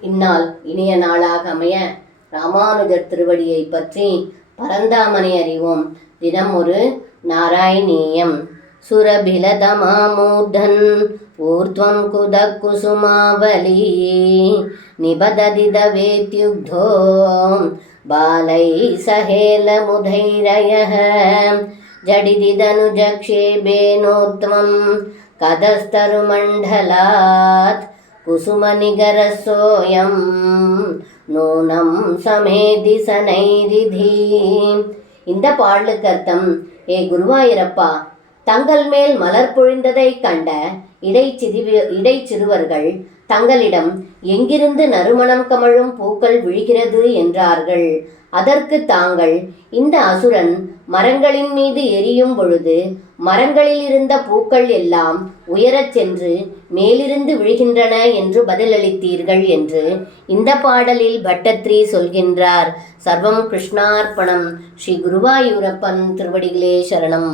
இந்நாள் இனிய நாளாக அமைய ராமானுஜர் திருவடியை பற்றி பரந்தாமனை அறிவோம். தினம் ஒரு நாராயணீயம். சுரபிலதமாமூர்தன் ஊர்த்வம் குத குசுமாவலி நிபததிதவேத்யுக்தோ பாலை சஹேல முதைரயः ஜடிதிதனுஜக்ஷேபேனோத்வம் கதஸ்தருமண்டலாத் குசுமநிகரசோயம் நூனம் சமேதி சனைரிதி. இந்த பாடலுக்கு அர்த்தம்: ஏ குருவாயூரப்பா, தங்கள் மேல் மலர் பொழிந்ததை கண்ட இடைச்சிறுவர்கள் தங்களிடம் எங்கிருந்து நறுமணம் கமழும் பூக்கள் விழுகிறது என்றார்கள். அதற்கு தாங்கள், இந்த அசுரன் மரங்களின் மீது எரியும் பொழுது மரங்களில் இருந்த பூக்கள் எல்லாம் உயரச் சென்று மேலிருந்து விழுகின்றன என்று பதிலளித்தீர்கள் என்று இந்த பாடலில் பட்டத்ரி சொல்கின்றார். சர்வம் கிருஷ்ணார்ப்பணம். ஸ்ரீ குருவாயூரப்பன் திருவடிகளே சரணம்.